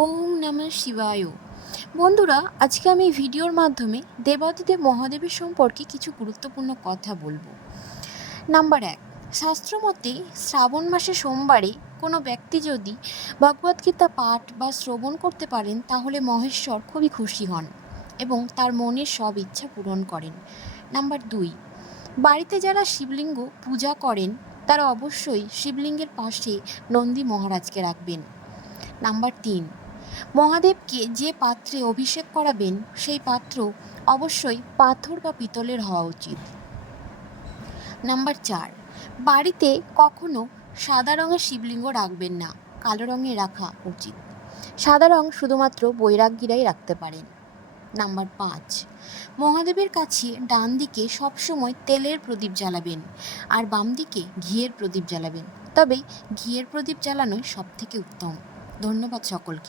ওম নমঃ শিবায়। বন্ধুরা, আজকে আমি ভিডিওর মাধ্যমে দেবাদিদেব মহাদেবের সম্পর্কে কিছু গুরুত্বপূর্ণ কথা বলব। নাম্বার এক শাস্ত্রমতে শ্রাবণ মাসে সোমবারে কোনো ব্যক্তি যদি ভগবদ্গীতা পাঠ বা শ্রবণ করতে পারেন, তাহলে মহেশ্বর খুবই খুশি হন এবং তার মনের সব ইচ্ছা পূরণ করেন। নাম্বার দুই, বাড়িতে যারা শিবলিঙ্গ পূজা করেন, তারা অবশ্যই শিবলিঙ্গের পাশে নন্দী মহারাজকে রাখবেন। নাম্বার তিন মহাদেবকে যে পাত্রে অভিষেক করাবেন, সেই পাত্র অবশ্যই পাথর বা পিতলের হওয়া উচিত। নাম্বার চার, বাড়িতে কখনো সাদা রঙের শিবলিঙ্গ রাখবেন না, কালো রঙে রাখা উচিত। সাদা রং শুধুমাত্র বৈরাগ্যীরাই রাখতে পারেন। নাম্বার পাঁচ, মহাদেবের কাছে ডান দিকে সবসময় তেলের প্রদীপ জ্বালাবেন আর বাম দিকে ঘিয়ের প্রদীপ জ্বালাবেন। তবে ঘিয়ের প্রদীপ জ্বালানোই সব থেকে উত্তম। ধন্যবাদ সকলকে।